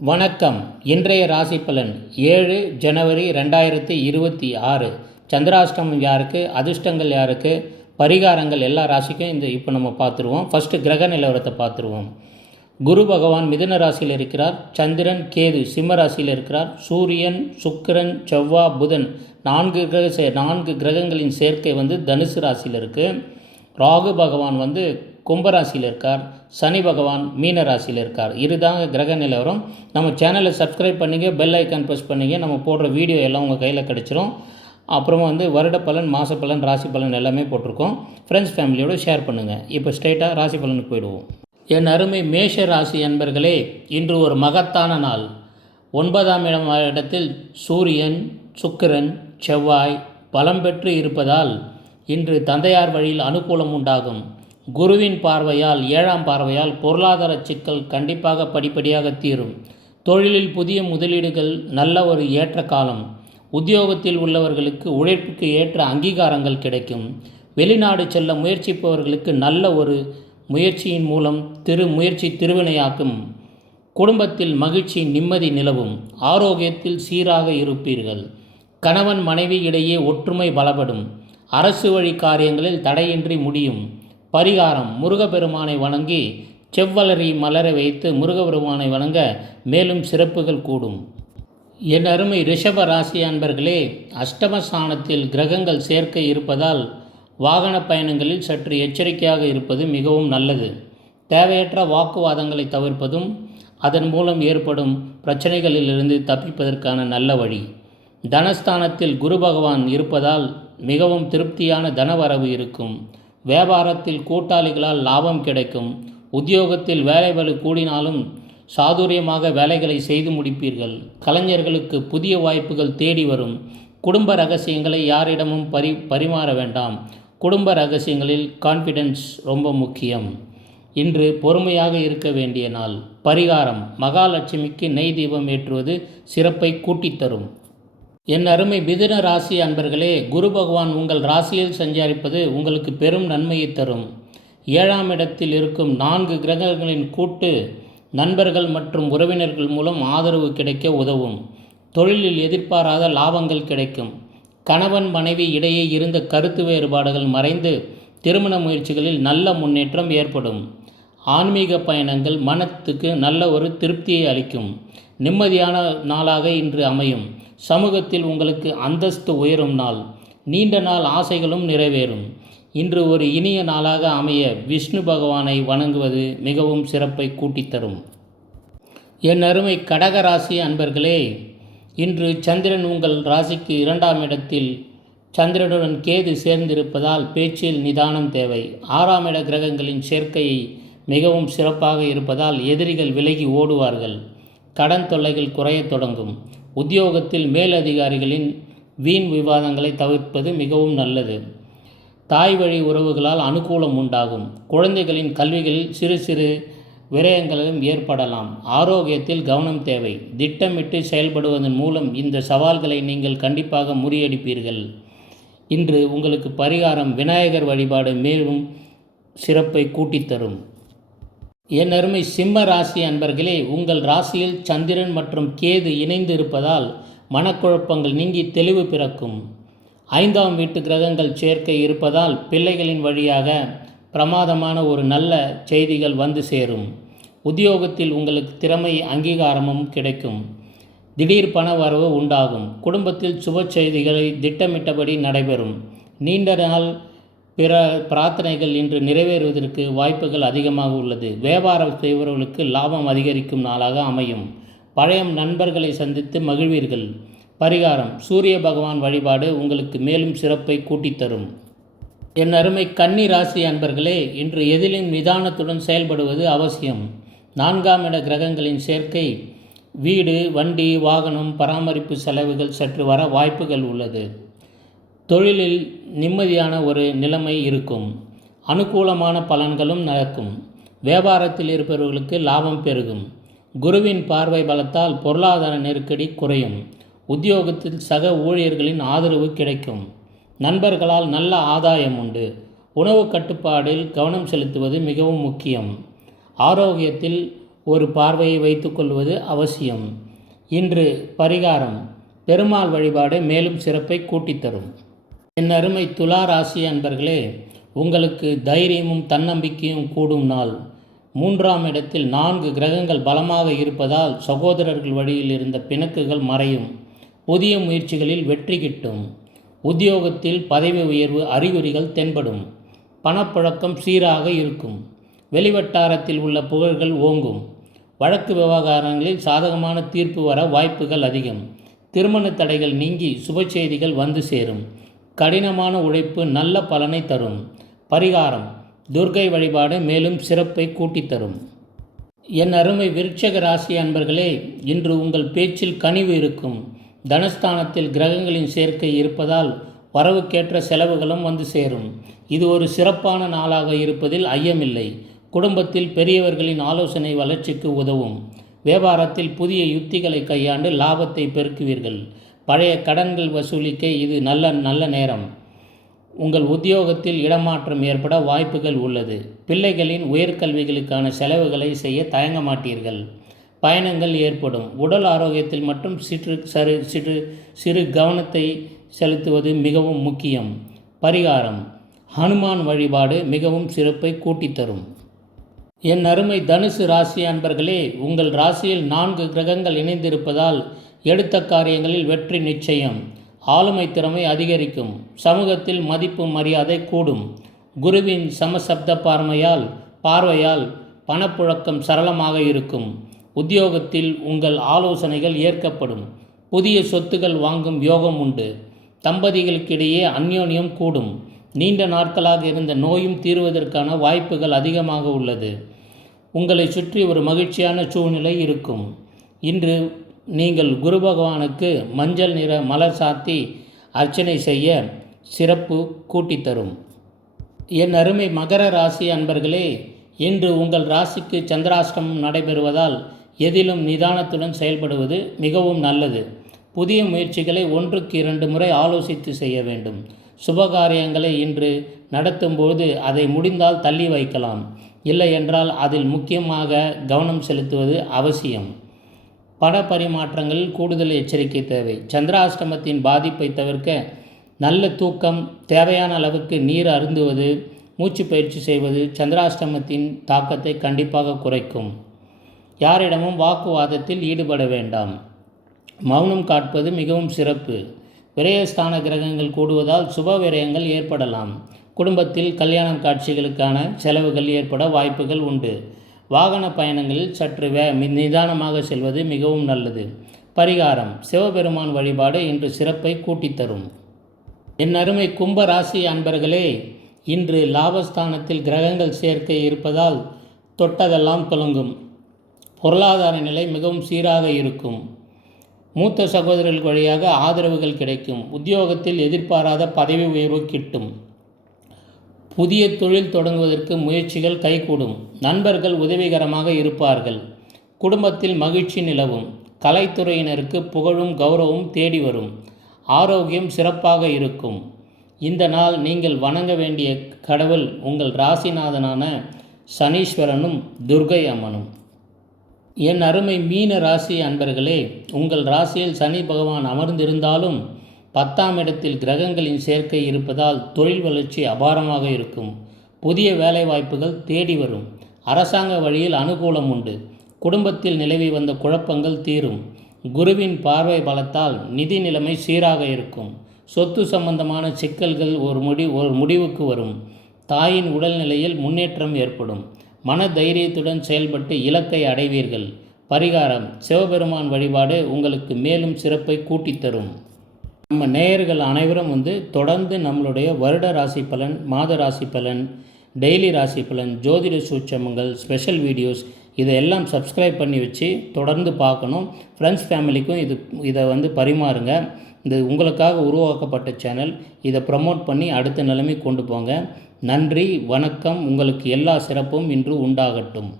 வணக்கம். இன்றைய ராசி பலன் ஏழு ஜனவரி ரெண்டாயிரத்தி இருபத்தி ஆறு. சந்திராஷ்டமம் யாருக்கு அதிர்ஷ்டங்கள் யாருக்கு பரிகாரங்கள் எல்லா ராசிக்கும் இந்த இப்போ நம்ம பார்த்துருவோம். ஃபஸ்ட்டு கிரக நிலவரத்தை பார்த்துருவோம். குரு பகவான் மிதன ராசியில் இருக்கிறார். சந்திரன் கேது சிம்ம ராசியில் இருக்கிறார். சூரியன் சுக்கிரன் செவ்வா புதன் நான்கு கிரக சே நான்கு கிரகங்களின் சேர்க்கை வந்து தனுசு ராசியில் இருக்குது ராகு பகவான் வந்து கும்பராசியில் இருக்கார். சனி பகவான் மீன ராசியில் இருக்கார். இதுதாங்க கிரக நிலவரம். நம்ம சேனலை சப்ஸ்கிரைப் பண்ணுங்கள் பெல் ஐக்கான் ப்ரெஸ் பண்ணுங்கள் நம்ம போடுற வீடியோ எல்லாம் உங்கள் கையில் கிடச்சிரும். அப்புறமா வந்து வருட பலன் மாத பலன் ராசி பலன் எல்லாமே போட்டிருக்கோம். ஃப்ரெண்ட்ஸ் ஃபேமிலியோடு ஷேர் பண்ணுங்கள் இப்போ ஸ்ட்ரைட்டாக ராசி பலனுக்கு போயிடுவோம். என் அருமை மேஷ ராசி அன்பர்களே இன்று ஒரு மகத்தான நாள். ஒன்பதாம் இடம் இடத்தில் சூரியன் சுக்கிரன் செவ்வாய் பலம் பெற்று இருப்பதால் இன்று தந்தையார் வழியில் அனுகூலம் உண்டாகும். குருவின் பார்வையால் ஏழாம் பார்வையால் பொருளாதார சிக்கல் கண்டிப்பாக படிப்படியாக தீரும். தொழிலில் புதிய முதலீடுகள் நல்ல ஒரு ஏற்ற காலம். உத்தியோகத்தில் உள்ளவர்களுக்கு உழைப்புக்கு ஏற்ற அங்கீகாரங்கள் கிடைக்கும். வெளிநாடு செல்ல முயற்சிப்பவர்களுக்கு நல்ல ஒரு முயற்சியின் மூலம் திரு முயற்சி திருவினையாக்கும். குடும்பத்தில் மகிழ்ச்சி நிம்மதி நிலவும். ஆரோக்கியத்தில் சீராக இருப்பீர்கள். கணவன் மனைவி இடையே ஒற்றுமை பலப்படும். அரசு வழி காரியங்களில் தடையின்றி முடியும். பரிகாரம் முருகப்பெருமானை வணங்கி செவ்வலரி மலர வைத்து முருகப்பெருமானை வணங்க மேலும் சிறப்புகள் கூடும். என் அருமை ரிஷப ராசி அன்பர்களே அஷ்டமஸ்தானத்தில் கிரகங்கள் சேர்க்கை இருப்பதால் வாகன பயணங்களில் சற்று எச்சரிக்கையாக இருப்பது மிகவும் நல்லது. தேவையற்ற வாக்குவாதங்களை தவிர்ப்பதும் அதன் மூலம் ஏற்படும் பிரச்சனைகளிலிருந்து தப்பிப்பதற்கான நல்ல வழி. தனஸ்தானத்தில் குரு பகவான் இருப்பதால் மிகவும் திருப்தியான தனவரவு இருக்கும். வியாபாரத்தில் கூட்டாளிகளால் லாபம் கிடைக்கும். உத்தியோகத்தில் வேலைபளு கூடினாலும் சாதுரியமாக வேலைகளை செய்து முடிப்பீர்கள். கலைஞர்களுக்கு புதிய வாய்ப்புகள் தேடி வரும். குடும்ப ரகசியங்களை யாரிடமும் பரி பரிமாற வேண்டாம். குடும்ப ரகசியங்களில் கான்ஃபிடென்ஸ் ரொம்ப முக்கியம். இன்று பொறுமையாக இருக்க வேண்டிய நாள். பரிகாரம். மகாலட்சுமிக்கு நெய் தீபம் ஏற்றுவது சிறப்பை கூட்டித் தரும் என் அருமை மிதுன ராசி அன்பர்களே குரு பகவான் உங்கள் ராசியில் சஞ்சாரிப்பது உங்களுக்கு பெரும் நன்மையை தரும். ஏழாம் இடத்தில் இருக்கும் நான்கு கிரகங்களின் கூட்டு நண்பர்கள் மற்றும் உறவினர்கள் மூலம் ஆதரவு கிடைக்க உதவும். தொழிலில் எதிர்பாராத லாபங்கள் கிடைக்கும். கணவன் மனைவி இடையே இருந்த கருத்து வேறுபாடுகள் மறைந்து திருமண முயற்சிகளில் நல்ல முன்னேற்றம் ஏற்படும். ஆன்மீக பயணங்கள் மனத்துக்கு நல்ல ஒரு திருப்தியை அளிக்கும். நிம்மதியான நாளாக இன்று அமையும். சமூகத்தில் உங்களுக்கு அந்தஸ்து உயரும் நாள். நீண்ட நாள் ஆசைகளும் நிறைவேறும். இன்று ஒரு இனிய நாளாக அமைய விஷ்ணு பகவானை வணங்குவது மிகவும் சிறப்பை கூட்டித்தரும். என் அருமை கடகராசி அன்பர்களே இன்று சந்திரன் உங்கள் ராசிக்கு இரண்டாம் இடத்தில். சந்திரனுடன் கேது சேர்ந்திருப்பதால் பேச்சில் நிதானம் தேவை. ஆறாம் இட கிரகங்களின் சேர்க்கையை மிகவும் சிறப்பாக இருப்பதால் எதிரிகள் விலகி ஓடுவார்கள். கடன் தொல்லைகள் குறையத் தொடங்கும். உத்தியோகத்தில் மேலதிகாரிகளின் வீண் விவாதங்களை தவிர்ப்பது மிகவும் நல்லது. தாய் வழி உறவுகளால் அனுகூலம் உண்டாகும். குழந்தைகளின் கல்விகளில் சிறு சிறு விரயங்களும் ஏற்படலாம். ஆரோக்கியத்தில் கவனம் தேவை. திட்டமிட்டு செயல்படுவதன் மூலம் இந்த சவால்களை நீங்கள் கண்டிப்பாக முறியடிப்பீர்கள். இன்று உங்களுக்கு பரிகாரம் விநாயகர் வழிபாடு மேலும் சிறப்பை கூட்டித்தரும். என் அருமை சிம்ம ராசி அன்பர்களே உங்கள் ராசியில் சந்திரன் மற்றும் கேது இணைந்து இருப்பதால் மனக்குழப்பங்கள் நீங்கி தெளிவு பிறக்கும். ஐந்தாம் வீட்டு கிரகங்கள் சேர்க்கை இருப்பதால் பிள்ளைகளின் வழியாக பிரமாதமான ஒரு நல்ல செய்திகள் வந்து சேரும். உத்தியோகத்தில் உங்களுக்கு திறமை அங்கீகாரமும் கிடைக்கும். திடீர் பண வரவு உண்டாகும். குடும்பத்தில் சுப செய்திகளை திட்டமிட்டபடி நடைபெறும். நீண்ட நாள் பிற பிரார்த்தனைகள் இன்று நிறைவேறுவதற்கு வாய்ப்புகள் அதிகமாக உள்ளது. வியாபாரம் செய்பவர்களுக்கு லாபம் அதிகரிக்கும் நாளாக அமையும். பழைய நண்பர்களை சந்தித்து மகிழ்வீர்கள். பரிகாரம் சூரிய பகவான் வழிபாடு உங்களுக்கு மேலும் சிறப்பை கூட்டித்தரும் என் அருமை கன்னி ராசி அன்பர்களே இன்று எதிலும் நிதானத்துடன் செயல்படுவது அவசியம்? நான்காம் இட கிரகங்களின் சேர்க்கை வீடு வண்டி வாகனம் பராமரிப்பு செலவுகள் சற்று வர வாய்ப்புகள் உள்ளது. தொழிலில் நிம்மதியான ஒரு நிலைமை இருக்கும். அனுகூலமான பலன்களும் நடக்கும். வியாபாரத்தில் இருப்பவர்களுக்கு லாபம் பெருகும். குருவின் பார்வை பலத்தால் பொருளாதார நெருக்கடி குறையும். உத்தியோகத்தில் சக ஊழியர்களின் ஆதரவு கிடைக்கும். நண்பர்களால் நல்ல ஆதாயம் உண்டு. உணவு கட்டுப்பாடில் கவனம் செலுத்துவது மிகவும் முக்கியம். ஆரோக்கியத்தில் ஒரு பார்வையை வைத்துக்கொள்வது அவசியம். இன்று பரிகாரம். பெருமாள் வழிபாடு மேலும் சிறப்பை கூட்டித் தரும். என் அருமை துலா ராசி அன்பர்களே உங்களுக்கு தைரியமும் தன்னம்பிக்கையும் கூடும் நாள். மூன்றாம் இடத்தில் நான்கு கிரகங்கள் பலமாக இருப்பதால் சகோதரர்கள் வழியில் இருந்த பிணக்குகள் மறையும். புதிய முயற்சிகளில் வெற்றி கிட்டும். உத்தியோகத்தில் பதவி உயர்வு அறிகுறிகள் தென்படும். பணப்புழக்கம் சீராக இருக்கும். வெளிவட்டாரத்தில் உள்ள புகழ்கள் ஓங்கும். வழக்கு விவகாரங்களில் சாதகமான தீர்ப்பு வர வாய்ப்புகள் அதிகம். திருமண தடைகள் நீங்கி சுப செய்திகள் வந்து சேரும். கடினமான உழைப்பு நல்ல பலனை தரும். பரிகாரம் துர்க்கை வழிபாடு மேலும் சிறப்பை கூட்டித் தரும். என் அருமை விருட்சக ராசி அன்பர்களே இன்று உங்கள் பேச்சில் கனிவு இருக்கும். தனஸ்தானத்தில் கிரகங்களின் சேர்க்கை இருப்பதால் வரவுக்கேற்ற செலவுகளும் வந்து சேரும். இது ஒரு சிறப்பான நாளாக இருப்பதில் ஐயமில்லை. குடும்பத்தில் பெரியவர்களின் ஆலோசனை வளர்ச்சிக்கு உதவும். வியாபாரத்தில் புதிய யுத்திகளை கையாண்டு லாபத்தை பெருக்குவீர்கள். பழைய கடன்கள் வசூலிக்க இது நல்ல நல்ல நேரம். உங்கள் உத்தியோகத்தில் இடமாற்றம் ஏற்பட வாய்ப்புகள் உள்ளது. பிள்ளைகளின் உயர்கல்விகளுக்கான செலவுகளை செய்ய தயங்க மாட்டீர்கள். பயணங்கள் ஏற்படும். உடல் ஆரோக்கியத்தில் மட்டும் சிறு சரு சிறு சிறு கவனத்தை செலுத்துவது மிகவும் முக்கியம். பரிகாரம். ஹனுமான் வழிபாடு மிகவும் சிறப்பை கூட்டித்தரும். என் அருமை தனுசு ராசி அன்பர்களே உங்கள் ராசியில் நான்கு கிரகங்கள் இணைந்திருப்பதால் எடுத்த காரியங்களில் வெற்றி நிச்சயம். ஆளுமை திறமை அதிகரிக்கும். சமூகத்தில் மதிப்பு மரியாதை கூடும். குருவின் சமசப்த பார்மையால் பார்வையால் பணப்புழக்கம் சரளமாக இருக்கும். உத்தியோகத்தில் உங்கள் ஆலோசனைகள் ஏற்கப்படும். புதிய சொத்துகள் வாங்கும் யோகம் உண்டு. தம்பதிகளுக்கிடையே அந்யோன்யம் கூடும். நீண்ட நாட்களாக இருந்த நோயும் தீர்வதற்கான வாய்ப்புகள் அதிகமாக உள்ளது. உங்களை சுற்றி ஒரு மகிழ்ச்சியான சூழ்நிலை இருக்கும். இன்று நீங்கள் குரு பகவானுக்கு மஞ்சள் நிற மலர் சாத்தி அர்ச்சனை செய்ய சிறப்பு கூட்டித்தரும் என் அருமை மகர ராசி அன்பர்களே இன்று உங்கள் ராசிக்கு சந்திராஷ்டமம் நடைபெறுவதால் எதிலும் நிதானத்துடன் செயல்படுவது மிகவும் நல்லது. புதிய முயற்சிகளை ஒன்றுக்கு இரண்டு முறை ஆலோசித்து செய்ய வேண்டும். சுபகாரியங்களை இன்று நடத்தும்போது அதை முடிந்தால் தள்ளி வைக்கலாம். இல்லை என்றால் அதில் முக்கியமாக கவனம் செலுத்துவது அவசியம். பண பரிமாற்றங்களில் கூடுதல் எச்சரிக்கை தேவை. சந்திராஷ்டமத்தின் பாதிப்பை தவிர்க்க நல்ல தூக்கம் தேவையான அளவுக்கு நீர் அருந்துவது மூச்சு பயிற்சி செய்வது சந்திராஷ்டமத்தின் தாக்கத்தை கண்டிப்பாக குறைக்கும். யாரிடமும் வாக்குவாதத்தில் ஈடுபட வேண்டாம். மௌனம் காட்பது மிகவும் சிறப்பு. விரயஸ்தான கிரகங்கள் கூடுவதால் சுப விரயங்கள் ஏற்படலாம். குடும்பத்தில் கல்யாணம் காட்சிகளுக்கான செலவுகள் ஏற்பட வாய்ப்புகள் உண்டு. வாகன பயணங்களில் சற்று வே நிதானமாக செல்வது மிகவும் நல்லது. பரிகாரம் சிவபெருமான் வழிபாடு இன்று சிறப்பை கூட்டித்தரும். என் அருமை கும்ப ராசி அன்பர்களே இன்று லாபஸ்தானத்தில் கிரகங்கள் சேர்க்கை இருப்பதால் தொட்டதெல்லாம் துலங்கும். பொருளாதார நிலை மிகவும் சீராக இருக்கும். மூத்த சகோதரர்கள் வழியாக ஆதரவுகள் கிடைக்கும். உத்தியோகத்தில் எதிர்பாராத பதவி உயர்வு கிட்டும். புதிய தொழில் தொடங்குவதற்கு முயற்சிகள் கைகூடும். நண்பர்கள் உதவிகரமாக இருப்பார்கள். குடும்பத்தில் மகிழ்ச்சி நிலவும். கலைத்துறையினருக்கு புகழும் கௌரவம் தேடி வரும். ஆரோக்கியம் சிறப்பாக இருக்கும். இந்த நாள் நீங்கள் வணங்க வேண்டிய கடவுள் உங்கள் ராசிநாதனான சனீஸ்வரனும் துர்கை அம்மனும். என் அருமை மீன ராசி அன்பர்களே உங்கள் ராசியில் சனி பகவான் அமர்ந்திருந்தாலும் பத்தாம் இடத்தில் கிரகங்களின் சேர்க்கை இருப்பதால் தொழில் வளர்ச்சி அபாரமாக இருக்கும். புதிய வேலைவாய்ப்புகள் தேடி வரும். அரசாங்க வழியில் அனுகூலம் உண்டு. குடும்பத்தில் நிலவி வந்த குழப்பங்கள் தீரும். குருவின் பார்வை பலத்தால் நிதி நிலைமை சீராக இருக்கும். சொத்து சம்பந்தமான சிக்கல்கள் ஒரு முடி ஒரு முடிவுக்கு வரும். தாயின் உடல்நிலையில் முன்னேற்றம் ஏற்படும். மன தைரியத்துடன் செயல்பட்டு இலக்கை அடைவீர்கள். பரிகாரம் சிவபெருமான் வழிபாடு உங்களுக்கு மேலும் சிறப்பை கூட்டித்தரும் நம்ம நேயர்கள் அனைவரும் வந்து தொடர்ந்து நம்மளுடைய வருட ராசி பலன் மாத ராசி பலன் டெய்லி ராசி பலன் ஜோதிட சூட்சமங்கள் ஸ்பெஷல் வீடியோஸ் இதையெல்லாம் சப்ஸ்கிரைப் பண்ணி வச்சு தொடர்ந்து பார்க்கணும். ஃப்ரெண்ட்ஸ் ஃபேமிலிக்கும் இது இதை வந்து பரிமாறுங்க. இந்த உங்களுக்காக உருவாக்கப்பட்ட சேனல் இதை ப்ரமோட் பண்ணி அடுத்த நிலைமை கொண்டு போங்க. நன்றி வணக்கம். உங்களுக்கு எல்லா சிறப்பும் இன்று உண்டாகட்டும்.